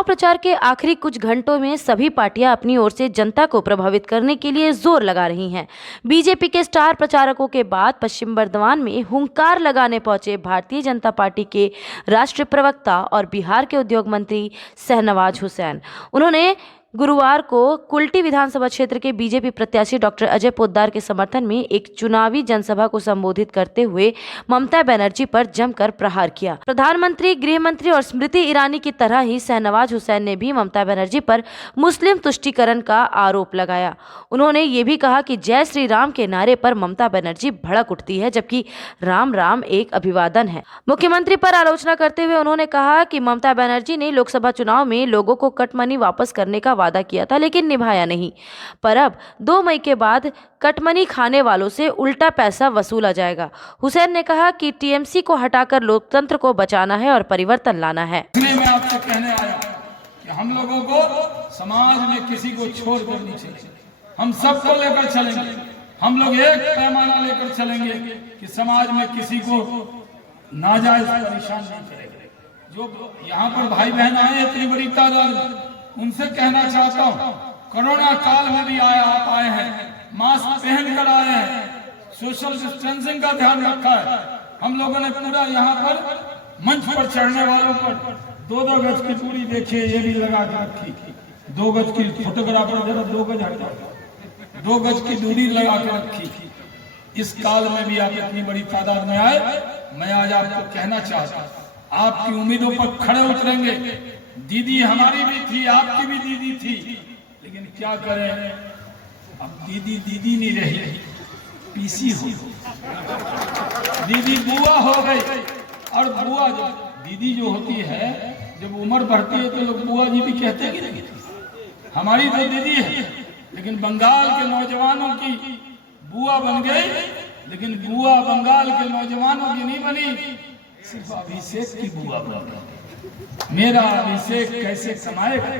चुनाव प्रचार के आखिरी कुछ घंटों में सभी पार्टियां अपनी ओर से जनता को प्रभावित करने के लिए जोर लगा रही हैं। बीजेपी के स्टार प्रचारकों के बाद पश्चिम बर्धमान में हुंकार लगाने पहुंचे भारतीय जनता पार्टी के राष्ट्रीय प्रवक्ता और बिहार के उद्योग मंत्री शहनवाज हुसैन। उन्होंने गुरुवार को कुल्टी विधानसभा क्षेत्र के बीजेपी प्रत्याशी डॉक्टर अजय पोद्दार के समर्थन में एक चुनावी जनसभा को संबोधित करते हुए ममता बनर्जी पर जमकर प्रहार किया। प्रधानमंत्री, गृह मंत्री और स्मृति ईरानी की तरह ही शहनवाज हुसैन ने भी ममता बनर्जी पर मुस्लिम तुष्टीकरण का आरोप लगाया। उन्होंने ये भी कहा कि जय श्री राम के नारे पर ममता बनर्जी भड़क उठती है, जबकि राम राम एक अभिवादन है। मुख्यमंत्री पर आलोचना करते हुए उन्होंने कहा कि ममता बनर्जी ने लोकसभा चुनाव में लोगों को कट मनी वापस करने का वादा किया था, लेकिन निभाया नहीं। पर अब 2 मई के बाद कटमनी खाने वालों से उल्टा पैसा वसूला जाएगा। हुसैन ने कहा कि टीएमसी को हटाकर लोकतंत्र को बचाना है और परिवर्तन लाना है। मैं आपसे कहने आया कि हम लोगों को समाज में किसी को छोड़ कर नहीं चाहिए, हम सबको लेकर चलेंगे। हम लोग एक पैमाना लेकर चलेंगे कि समाज में किसी को नाजायज परेशान नहीं करेंगे। जो यहाँ पर भाई बहन आए इतनी बड़ी तादाद में, उनसे कहना चाहता हूँ, कोरोना काल में भी आप आए हैं, मास्क पहन कर आए हैं, सोशल डिस्टेंसिंग का ध्यान रखा है। हम लोगों ने पूरा यहाँ पर मंच पर चढ़ने वालों पर 2-2 गज की दूरी देखिए, ये भी लगा के रखी। 2 गज की फोटोग्राफर जरा 2 गज हटा, 2 गज की दूरी लगा के रखी। इस काल में भी आप इतनी बड़ी तादाद में आए। मैं आज आपको कहना चाहता हूँ, आपकी उम्मीदों पर खड़े उतरेंगे। दीदी हमारी भी थी, आपकी भी दीदी थी, लेकिन क्या करें, अब दीदी दीदी नहीं रही, पीसी हो, दीदी बुआ हो गई। और बुआ जो दीदी जो होती है, जब उम्र बढ़ती है तो लोग बुआ जी भी कहते हैं कि नहीं। हमारी तो दीदी है, लेकिन बंगाल के नौजवानों की बुआ बन गई। लेकिन बुआ बंगाल के नौजवानों की नहीं बनी, सिर्फ अभिषेक की बुआ बन गई। मेरा अभिषेक कैसे कमाएगा,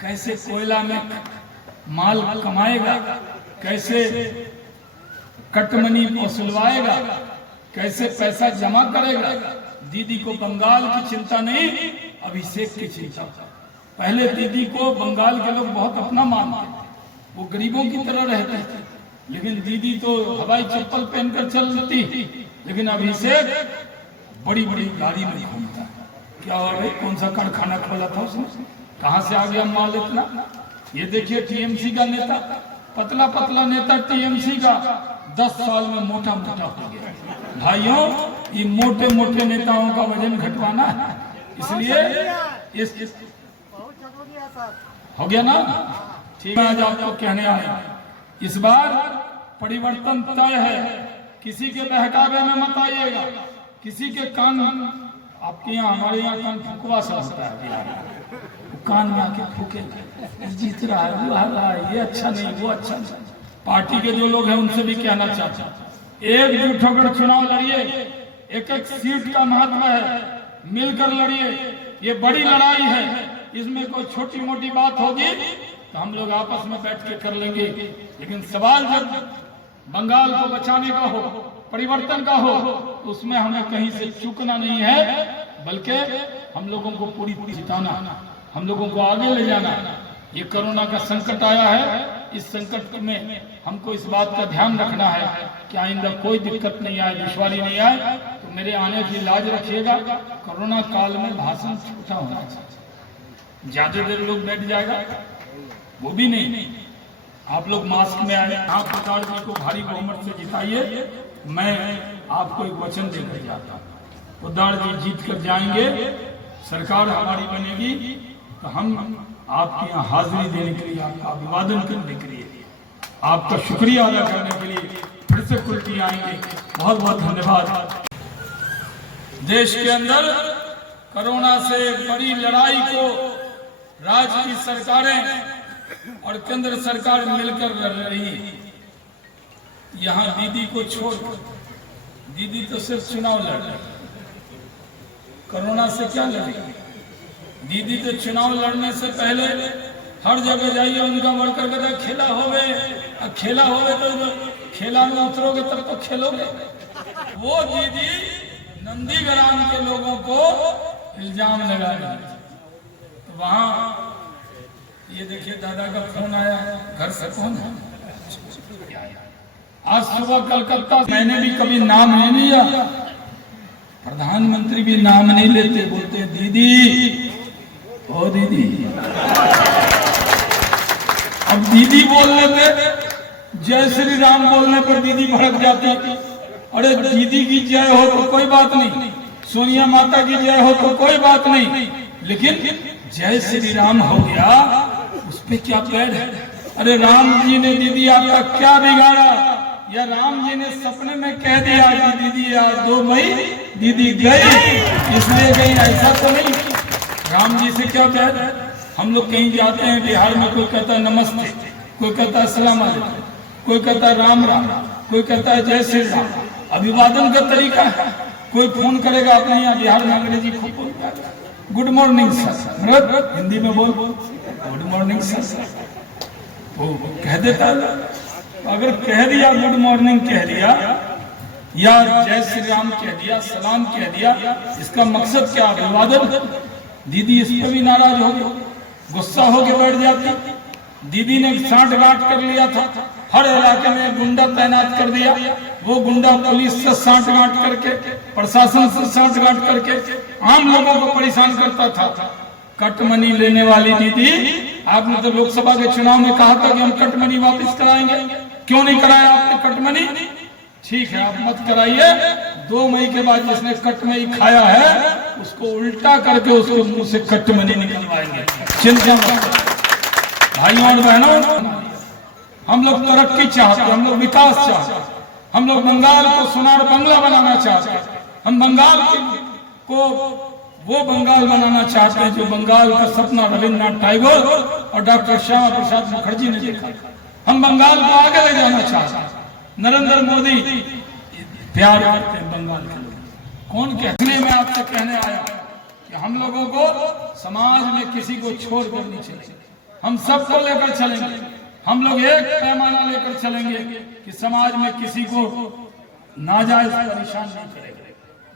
कैसे कोयला में माल कमाएगा, कैसे कटमनी वसूलवाएगा, कैसे पैसा जमा करेगा। दीदी को बंगाल की चिंता नहीं, अभिषेक की चिंता। पहले दीदी को बंगाल के लोग बहुत अपना मानते, वो गरीबों की तरह रहते थे। लेकिन दीदी तो हवाई चप्पल पहनकर चलती, लेकिन अभिषेक बड़ी बड़ी गाड़ी में घूमता है। क्या हो गया, कौन सा कारखाना खोला था उसने, कहां से आ गया माल इतना। ये देखिए टीएमसी का नेता, पतला पतला नेता टीएमसी का 10 साल में मोटा मोटा हो गया। भाइयों, ये मोटे मोटे नेताओं का वजन घटवाना है, इसलिए इस हो गया ना। ठीक है, आज आपको कहने आया, इस बार परिवर्तन तय है। किसी के बहकावे में मत आइएगा, किसी के कान, आपके यहाँ हमारे यहाँ कान फुकवा सा होता है बिहार में, कान में आके फूके, जीत रहा है, वो हार रहा है, ये अच्छा नहीं, वो अच्छा नहीं। पार्टी के जो लोग हैं उनसे भी कहना चाहता हूँ, एकजुट होकर चुनाव लड़िए। एक एक सीट का महत्व है, मिलकर लड़िए। ये बड़ी लड़ाई है, इसमें कोई छोटी मोटी बात होगी तो हम लोग आपस में बैठ के कर लेंगे। लेकिन सवाल जब बंगाल को बचाने का हो, परिवर्तन का हो, उसमें हमें कहीं से चूकना नहीं है, बल्कि हम लोगों को पूरी जिताना, हम लोगों को आगे ले जाना। ये कोरोना का संकट आया है, इस संकट में हमको इस बात का ध्यान रखना है कि आइंदा कोई दिक्कत नहीं आए, दुश्वारी नहीं आए। तो मेरे आने की लाज रखिएगा। कोरोना काल में भाषण छोटा होना चाहिए, ज्यादा देर लोग बैठ जाएगा वो भी नहीं। आप लोग मास्क में आए, आप पोद्दार जी को भारी बहुमत से जिताइए। मैं आपको एक वचन देकर जाता हूँ, पोद्दार जी जीत कर जाएंगे, सरकार हमारी बनेगी, तो हम आपके यहाँ हाजिरी देने के लिए, आपका अभिवादन करने के लिए, आपका शुक्रिया अदा करने के लिए फिर से कुल्टी आएंगे। बहुत बहुत धन्यवाद। देश के अंदर कोरोना से बड़ी लड़ाई को राज्य की सरकारें और केंद्र सरकार मिलकर लड़ रही है। यहाँ दीदी को छोड़, दीदी तो सिर्फ चुनाव लड़ रही, कोरोना से क्या लड़ेगी दीदी। तो चुनाव लड़ने से पहले हर जगह जाइए, उनका वर्कर कहता खेला होवे, खेला होवे तो खेला में उतरोगे तब तो खेलोगे। वो दीदी नंदीग्राम के लोगों को इल्जाम लगा रही है। तो तो वहाँ ये देखिए दादा का फोन आया, घर से कौन है? आज सुबह कलकत्ता, मैंने भी कभी नाम नहीं लिया, प्रधानमंत्री भी नाम नहीं लेते, बोलते दीदी, ओ दीदी। अब दीदी बोलने पे, जय श्री राम बोलने पर दीदी भड़क जाती। अरे दीदी की जय हो तो कोई बात नहीं, सोनिया माता की जय हो तो कोई बात नहीं, लेकिन जय श्री राम हो गया, उस पे क्या पैर है? अरे राम जी ने दीदी आपका क्या बिगाड़ा? या राम जी ने सपने में कह दिया कि दीदी आज 2 मई दीदी गई इसलिए गई, ऐसा तो नहीं। राम जी से क्या पैर? हम लोग कहीं जाते हैं बिहार में, कोई कहता है नमस्ते, कोई कहता है अस्सलाम वालेकुम, कोई कहता है राम राम, कोई कहता है जय श्री राम। अभिवादन का तरीका है। कोई फोन करेगा अपने यहाँ बिहार में, अंग्रेजी खूब बोलता है, गुड मॉर्निंग सर, हिंदी में बोल गुड मॉर्निंग सर, वो कह देता है। अगर कह दिया गुड मॉर्निंग कह दिया या जय श्री राम कह दिया, सलाम कह दिया, इसका मकसद क्या? अभिवादन। दीदी इस पर भी नाराज हो गई, गुस्सा होकर बैठ जाती। दीदी ने सांठ गांठ कर लिया था, हर इलाके में गुंडा तैनात कर दिया। वो गुंडा पुलिस से सांठ गांठ करके, प्रशासन से सांठ गांठ करके आम लोगों को परेशान करता था। कट मनी लेने वाली दीदी, आपने तो लोकसभा के चुनाव में कहा था कि हम कट मनी वापस कराएंगे, क्यों नहीं कराया आपने कट मनी? ठीक है, आप मत कराइए। 2 मई के बाद जिसने कट मनी खाया है उसको उल्टा करके उसके मुंह से कट मनी निकलवाएंगे, चिंता मत। भाइयों और बहनों, हम लोग तरक्की चाहते हैं, हम लोग विकास चाहते हैं, हम लोग बंगाल को सोनार बंगला बनाना चाहते हैं। हम बंगाल को वो बंगाल बनाना चाहते हैं जो बंगाल का सपना रविन्द्रनाथ टैगोर और डॉक्टर श्यामा प्रसाद मुखर्जी ने देखा। हम बंगाल को आगे ले जाना चाहते हैं। नरेंद्र मोदी प्यार करते हैं बंगाल के लोग। कौन कहने में आपसे कहने आया कि हम लोगों को समाज में किसी को छोड़ कर नहीं चलेंगे, हम सबको लेकर चलेंगे। हम लोग एक पैमाना लेकर चलेंगे कि समाज में किसी को नाजायज परेशान नहीं करेंगे।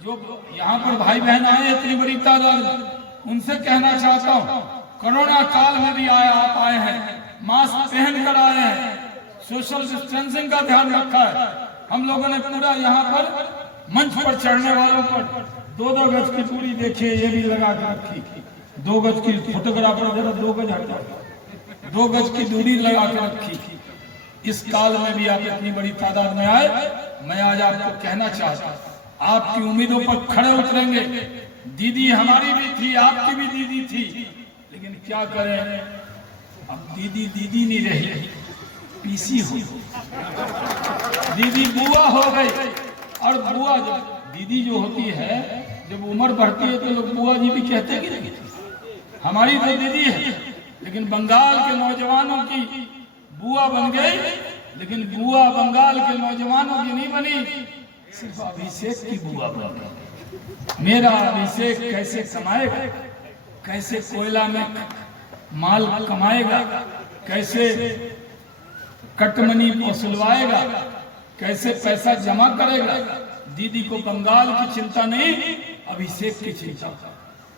जो यहाँ पर भाई बहन आए इतनी बड़ी तादाद में, उनसे कहना चाहता हूँ, कोरोना काल में भी आप आए हैं, मास्क पहन कर आए हैं, सोशल डिस्टेंसिंग का ध्यान रखा है। हम लोगों ने पूरा यहाँ पर मंच पर चढ़ने वालों पर 2-2 गज की दूरी देखिए, ये भी लगा कर रखी। 2 गज की फोटोग्राफर जरा 2 गज हटा, 2 गज की दूरी लगा के रखी। इस काल में भी आप इतनी बड़ी तादाद में आए। मैं आज आपको कहना चाहता हूँ, आपकी उम्मीदों पर खड़े उतरेंगे। दीदी हमारी भी थी, आपकी भी दीदी थी, लेकिन क्या करें, अब दीदी दीदी नहीं रही, पीसी हो, दीदी बुआ हो गई। और बुआ दीदी जो होती है, जब उम्र बढ़ती है तो लोग बुआ जी भी कहते हैं कि नहीं। हमारी तो दीदी है, लेकिन बंगाल के नौजवानों की बुआ बन गई। लेकिन बुआ बंगाल के नौजवानों की नहीं बनी, सिर्फ अभिषेक की बुआ बन गई। मेरा अभिषेक कैसे कमाएगा, कैसे कोयला में माल कमाएगा, कैसे कटमनी वसूलवाएगा, कैसे पैसा जमा करेगा। दीदी को बंगाल की चिंता नहीं, अभिषेक की चिंता।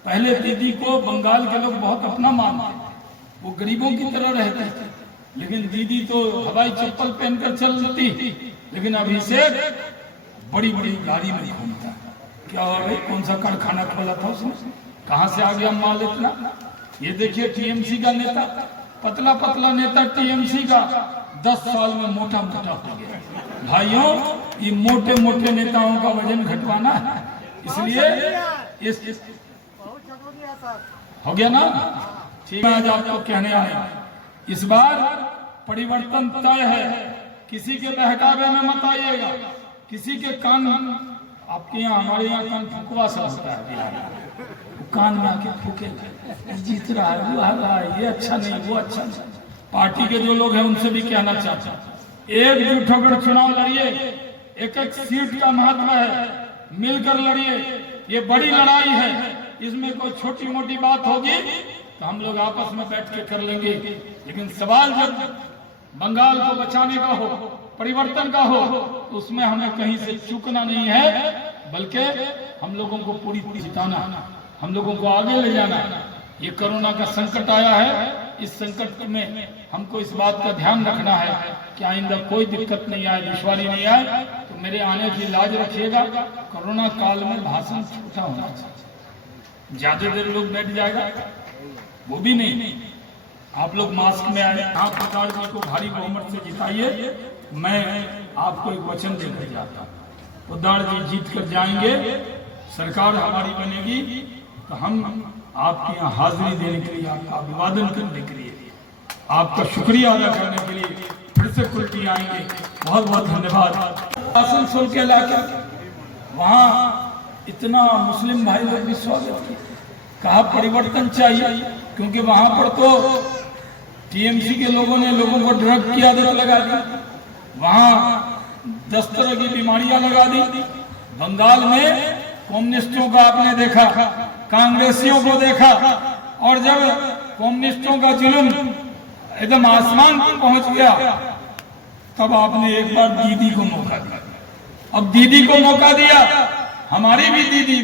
पहले दीदी को बंगाल के लोग बहुत अपना मानते, वो गरीबों की तरह रहते थे। लेकिन दीदी तो हवाई चप्पल पहनकर चलती, लेकिन अभिषेक बड़ी बड़ी गाड़ी में घूमता। क्या हो गई, कौन सा कारखाना खोला था उसने, कहाँ से आ गया माल इतना? ये देखिए टीएमसी का नेता, पतला पतला नेता टीएमसी का 10 साल में मोटा मोटा हो गया। भाइयों, ये मोटे मोटे नेताओं का वजन घटवाना है, इसलिए इस हो गया ना। ठीक है, आज आपको कहने आया, इस बार परिवर्तन तय है। किसी के बहकावे में मत आइएगा, किसी के कान, आपके यहाँ हमारे यहाँ कान फुकवा सा होता है बिहार में, कान में आके फूके, जीत रहा है, वो हार रहा है, ये अच्छा नहीं, वो अच्छा नहीं। पार्टी के जो लोग हैं उनसे भी कहना चाहता हूँ, एकजुट होकर चुनाव लड़िए। एक एक सीट का महत्व है, मिलकर लड़िए। ये बड़ी लड़ाई है, इसमें कोई छोटी मोटी बात होगी तो हम लोग आपस में बैठ के कर लेंगे। लेकिन सवाल जब बंगाल को बचाने का हो, परिवर्तन का हो, तो उसमें हमें कहीं से चूकना नहीं है, बल्कि हम लोगों को पूरी जिताना, हम लोगों को आगे ले जाना। ये कोरोना का संकट आया है, इस संकट में हमको इस बात का ध्यान रखना है कि आइंदा कोई दिक्कत नहीं आए, दुश्वारी नहीं आए। तो मेरे आने की लाज रखिएगा। कोरोना काल में भाषण छोटा होना चाहिए, ज्यादा देर लोग बैठ जाएगा वो भी नहीं। आप लोग मास्क में आए, आप प्रकार जी को भारी बहुमत से जिताइए। मैं आपको एक वचन देकर जाता हूँ, उद्दार जी जीत कर जाएंगे, सरकार हमारी बनेगी, तो हम आपके यहाँ हाजिरी देने के लिए, आपका अभिवादन करने के लिए, आपका शुक्रिया अदा करने के लिए फिर से कुल्टी आएंगे। बहुत बहुत धन्यवाद। आसनसोल के इलाके वहाँ इतना मुस्लिम भाई लोग भी स्वागत किए, कहा परिवर्तन चाहिए, क्योंकि वहां पर तो टीएमसी के लोगों ने लोगों को ड्रग की आदत लगा दी, वहां 10 तरह की बीमारियां लगा दी। बंगाल में कम्युनिस्टों का आपने देखा, कांग्रेसियों को देखा, और जब कम्युनिस्टों का जुल्म एकदम आसमान पर पहुंच गया, तब आपने एक बार दीदी को मौका दिया। अब दीदी को मौका दिया, हमारी भी दीदी